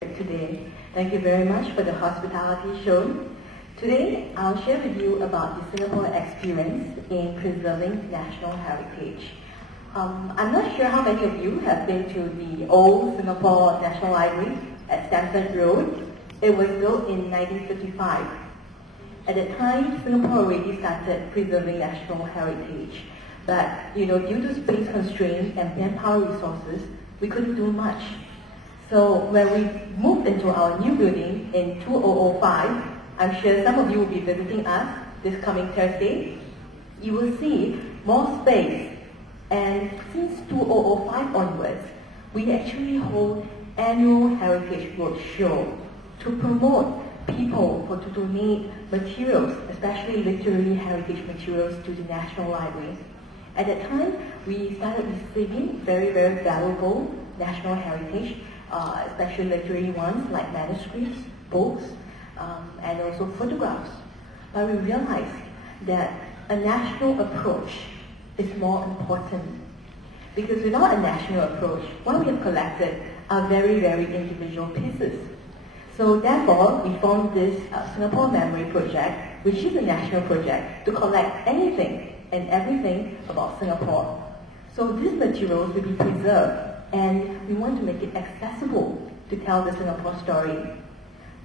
today. Thank you very much for the hospitality shown. Today, I'll share with you about the Singapore experience in preserving national heritage. I'm not sure how many of you have been to the old Singapore National Library at Stamford Road. It was built in 1955. At that time, Singapore already started preserving national heritage. But, due to space constraints and manpower resources, we couldn't do much. So when we moved into our new building in 2005, I'm sure some of you will be visiting us this coming Thursday, you will see more space. And since 2005 onwards, we actually hold annual Heritage Roadshow to promote people to donate materials, especially literary heritage materials, to the National Library. At that time, we started receiving very, very valuable national heritage, especially literary ones like manuscripts, books, and also photographs. But we realized that a national approach is more important. Because without a national approach, what we have collected are very, very individual pieces. So therefore, we formed this Singapore Memory Project, which is a national project to collect anything and everything about Singapore. So these materials will be preserved, and we want to make it accessible to tell the Singapore story.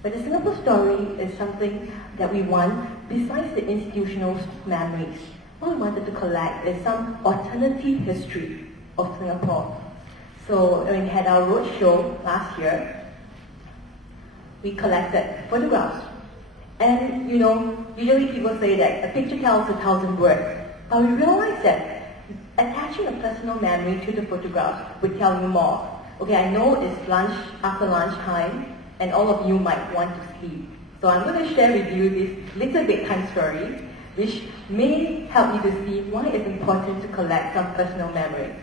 But the Singapore story is something that we want besides the institutional memories. What we wanted to collect is some alternative history of Singapore. So when we had our roadshow last year, we collected photographs. And usually people say that a picture tells 1,000 words. But we realized that attaching a personal memory to the photograph would tell you more. Okay, I know it's after lunchtime, and all of you might want to sleep. So I'm going to share with you this little bedtime story, which may help you to see why it's important to collect some personal memory.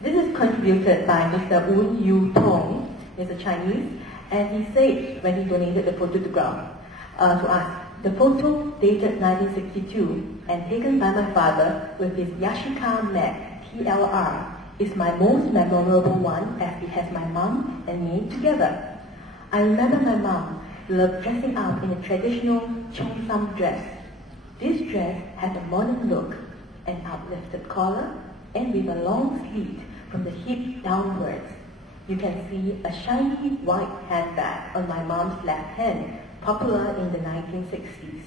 This is contributed by Mr. Woon Yu Tong. He's a Chinese, and he said when he donated the photograph to us, the photo dated 1962 and taken by my father with his Yashica Mac TLR is my most memorable one, as it has my mom and me together. I remember my mom loved dressing up in a traditional Cheongsam dress. This dress had a modern look, an uplifted collar, and with a long sleeve from the hip downwards. You can see a shiny white handbag on my mom's left hand, popular in the 1960s.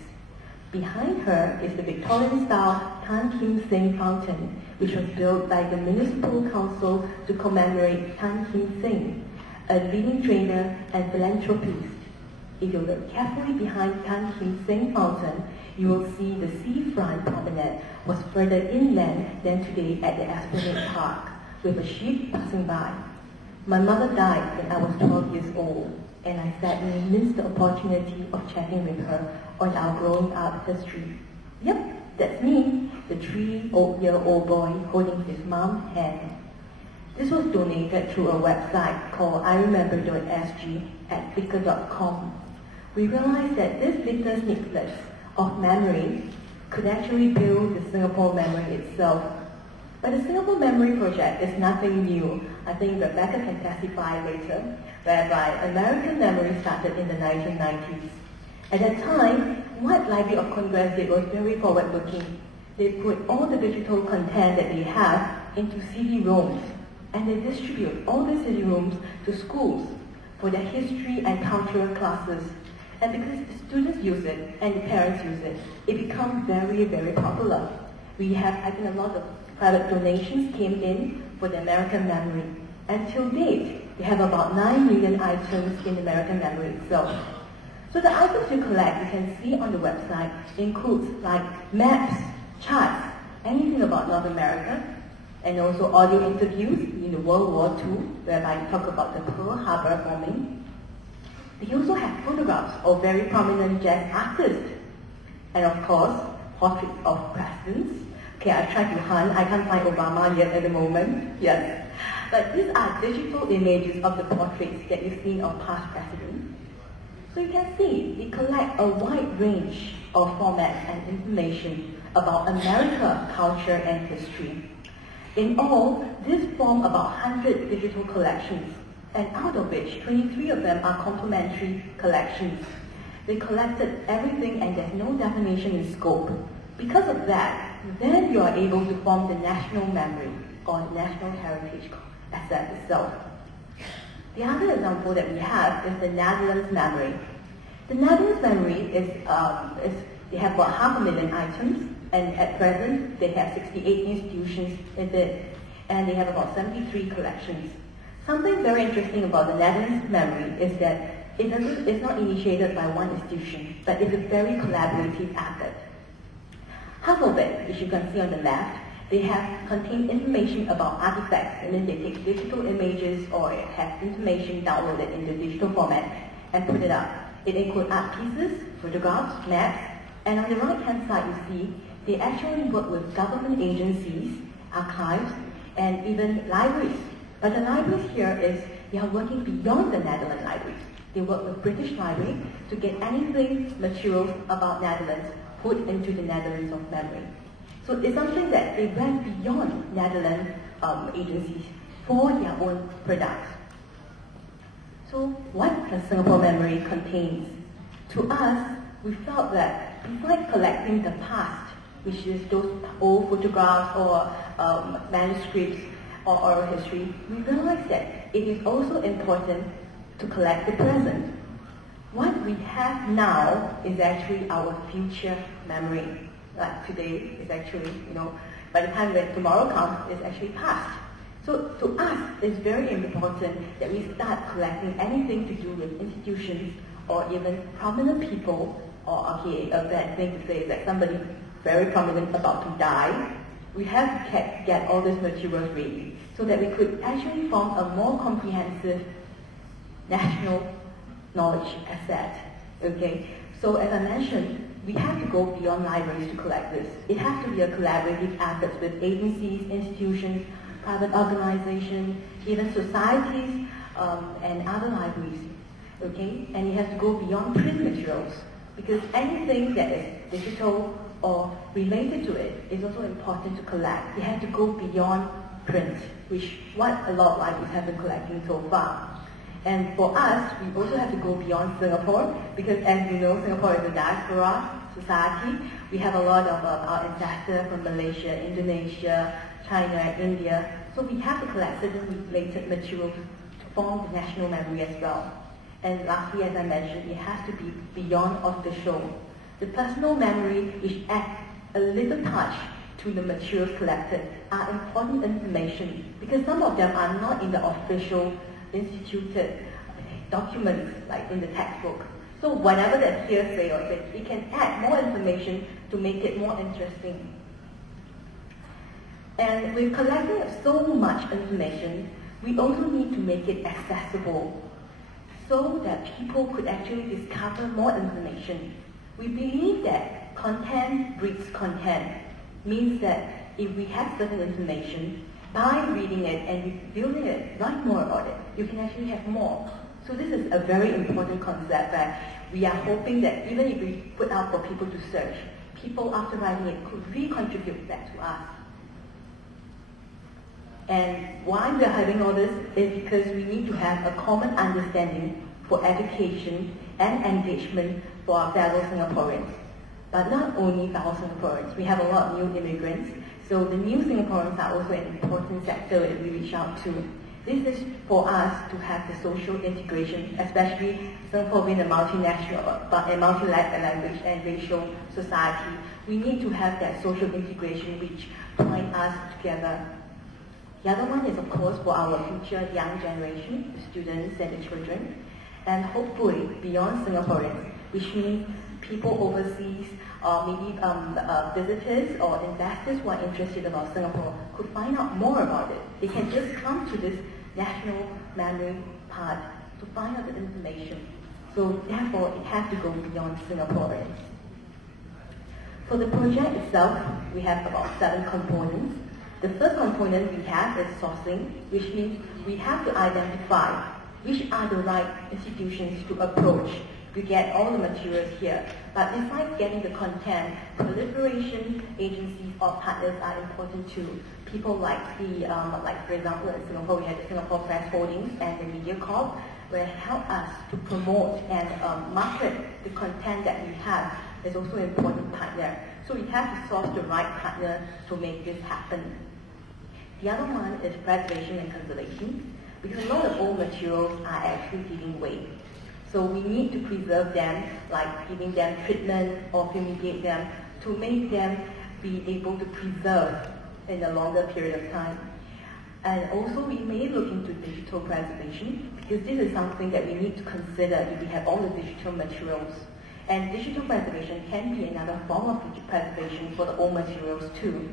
Behind her is the Victorian-style Tan Kim Seng fountain, which was built by the Municipal Council to commemorate Tan Kim Seng, a leading trader and philanthropist. If you look carefully behind Tan Kim Seng fountain, you will see the seafront promenade was further inland than today at the Esplanade Park, with a ship passing by. My mother died when I was 12 years old, and I sadly missed the opportunity of chatting with her on our growing up history. Yep, that's me, the 3-year-old boy holding his mom's hand. This was donated through a website called iremember.sg at flickr.com. We realized that this little snippets of memory could actually build the Singapore memory itself. But the Singapore Memory Project is nothing new. I think Rebecca can testify later, whereby American memory started in the 1990s. At that time, what Library of Congress did was very forward-looking. They put all the digital content that they have into CD-ROMs, and they distribute all the CD-ROMs to schools for their history and cultural classes. And because the students use it and the parents use it, it becomes very, very popular. We have, I think, a lot of private donations came in for the American memory. And till date, we have about 9 million items in American memory itself. So the items you collect, you can see on the website, includes like maps, charts, anything about North America, and also audio interviews in the World War II, whereby you talk about the Pearl Harbor bombing. They also have photographs of very prominent jazz artists, and of course, portraits of presidents. Okay, I tried to hunt. I can't find Obama yet at the moment. Yes. But these are digital images of the portraits that you've seen of past presidents. So you can see, we collect a wide range of formats and information about America, culture, and history. In all, this form about 100 digital collections and out of which 23 of them are complementary collections. They collected everything and there's no definition in scope. Because of that, then you are able to form the national memory or national heritage asset itself. The other example that we have is the Netherlands memory. The Netherlands memory they have about 500,000 items, and at present they have 68 institutions in it, and they have about 73 collections. Something very interesting about the Netherlands memory is that it's not initiated by one institution, but it's a very collaborative effort. Half of it, which you can see on the left, they have contained information about artifacts, and then they take digital images or have information downloaded into digital format and put it up. It includes art pieces, photographs, maps, and on the right-hand side you see they actually work with government agencies, archives, and even libraries. But the libraries here they are working beyond the Netherlands libraries. They work with British Library to get anything, materials about Netherlands put into the Netherlands of memory. So it's something that they went beyond Netherlands agencies for their own products. So what does Singapore memory contains? To us, we felt that besides collecting the past, which is those old photographs or manuscripts or oral history, we realized that it is also important to collect the present. What we have now is actually our future memory. Like today is actually, by the time that tomorrow comes, it's actually past. So to us, it's very important that we start collecting anything to do with institutions or even prominent people, or a bad thing to say is that somebody very prominent about to die. We have to get all these materials ready so that we could actually form a more comprehensive national knowledge asset. Okay, so as I mentioned, we have to go beyond libraries to collect this. It has to be a collaborative effort with agencies, institutions, private organizations, even societies, and other libraries. Okay, and it has to go beyond print materials because anything that is digital or related to it is also important to collect. It has to go beyond print, which what a lot of libraries have been collecting so far. And for us, we also have to go beyond Singapore because, as you know, Singapore is a diaspora society. We have a lot of our ancestors from Malaysia, Indonesia, China, India. So we have to collect certain related materials to form the national memory as well. And lastly, as I mentioned, it has to be beyond official. The personal memory, which adds a little touch to the materials collected, are important information because some of them are not in the official instituted documents like in the textbook. So whatever that hearsay or it can add more information to make it more interesting. And with collecting so much information, we also need to make it accessible so that people could actually discover more information. We believe that content breeds content, means that if we have certain information, by reading it and reviewing it, write more about it, you can actually have more. So this is a very important concept that we are hoping that even if we put out for people to search, people after writing it could recontribute that to us. And why we are having all this is because we need to have a common understanding for education and engagement for our fellow Singaporeans. But not only fellow Singaporeans, we have a lot of new immigrants. So the new Singaporeans are also an important sector that we reach out to. This is for us to have the social integration, especially Singapore being a multinational, but a multi-language and racial society. We need to have that social integration which bind us together. The other one is, of course, for our future young generation, the students and the children, and hopefully beyond Singaporeans, which means people overseas or maybe visitors or investors who are interested about Singapore could find out more about it. They can just come to this national memory part to find out the information. So therefore, it has to go beyond Singaporeans. For the project itself, we have about 7 components. The first component we have is sourcing, which means we have to identify which are the right institutions to approach to get all the materials here. But besides getting the content, proliferation agencies or partners are important too. people like like for example in Singapore we have the Singapore Press Holdings and the Media Corp, will help us to promote and market the content that we have. Is also an important partner. So we have to source the right partner to make this happen. The other one is preservation and conservation, because a lot of old materials are actually giving way. So we need to preserve them, like giving them treatment or fumigate them to make them be able to preserve in a longer period of time. And also we may look into digital preservation, because this is something that we need to consider if we have all the digital materials. And digital preservation can be another form of preservation for the old materials too.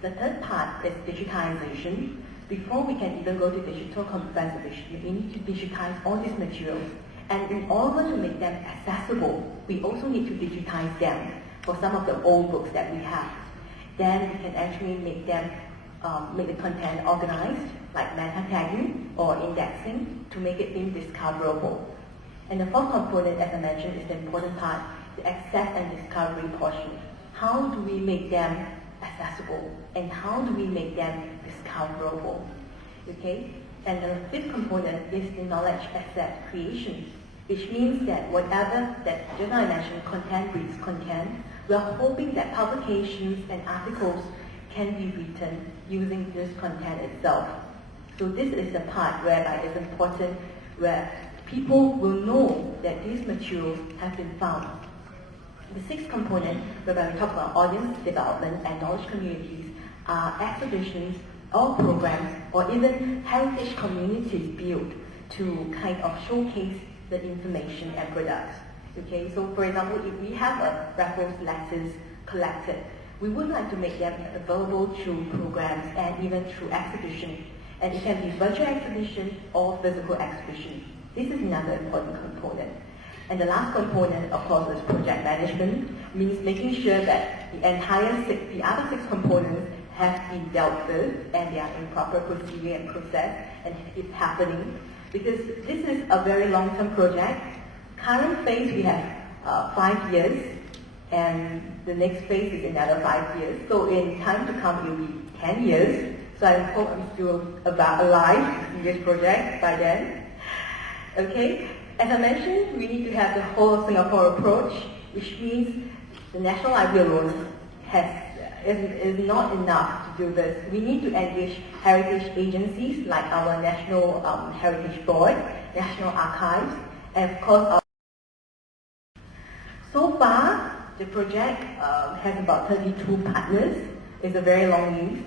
The third part is digitization. Before we can even go to digital preservation, we need to digitize all these materials. And in order to make them accessible, we also need to digitize them for some of the old books that we have. Then we can actually make them, make the content organized, like meta tagging or indexing, to make it indiscoverable. And the fourth component, as I mentioned, is the important part, the access and discovery portion. How do we make them accessible, and how do we make them discoverable? Okay? And the fifth component is the knowledge asset creation, which means that whatever that just now I mentioned, content breeds content, we are hoping that publications and articles can be written using this content itself. So this is the part whereby it's important, where people will know that these materials have been found. The sixth component, whereby we talk about audience development and knowledge communities, are exhibitions or programs or even heritage communities built to kind of showcase the information and products. Okay, so for example, if we have a Raffles letters collected, we would like to make them available through programs and even through exhibitions. And it can be virtual exhibition or physical exhibition. This is another important component. And the last component, of course, is project management, means making sure that the other six components have been dealt with and they are in proper procedure and process and it's happening. Because this is a very long-term project. Current phase we have 5 years, and the next phase is another 5 years. So in time to come it will be 10 years. So I hope I'm still alive to see this project by then. Okay, as I mentioned, we need to have the whole of Singapore approach, which means the National Library alone is not enough to do this. We need to engage heritage agencies like our National Heritage Board, National Archives, and of course so far the project has about 32 partners. It's a very long list.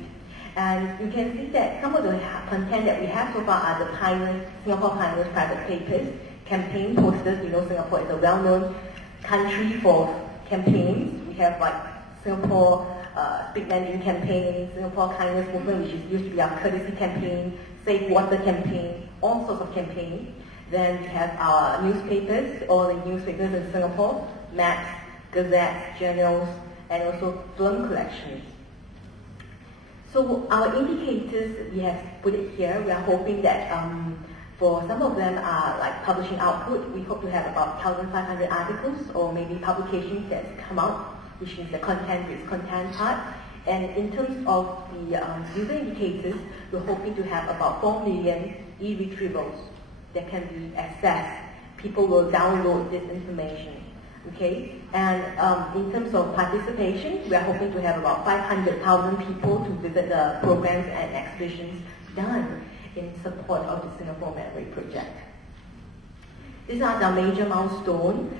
And you can see that some of the content that we have so far are the Singapore Pioneers private papers, campaign posters. We know Singapore is a well-known country for campaigns. We have like Singapore Speak Mandarin campaign, Singapore Kindness Movement, which used to be our courtesy campaign, Safe Water campaign, all sorts of campaigns. Then we have our newspapers, all the newspapers in Singapore, maps, gazettes, journals, and also film collections. So our indicators, we have put it here. We are hoping that for some of them are like publishing output. We hope to have about 1,500 articles or maybe publications that come out, which is the content part. And in terms of the user indicators, we're hoping to have about 4 million e-retrievals that can be accessed. People will download this information. Okay, and in terms of participation, we are hoping to have about 500,000 people to visit the programs and exhibitions done in support of the Singapore Memory Project. These are the major milestones.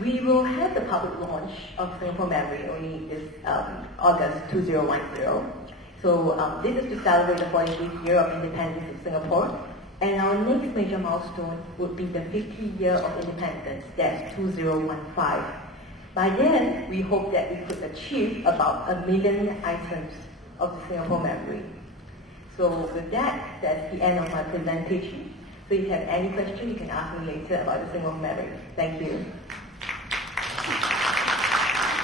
We will have the public launch of Singapore Memory only this August 2010. So this is to celebrate the 45th year of independence of Singapore. And our next major milestone would be the 50th year of independence, that's 2015. By then, we hope that we could achieve about 1 million items of the Singapore Memory. So with that, that's the end of my presentation. So if you have any questions, you can ask me later about the Singapore Memory. Thank you.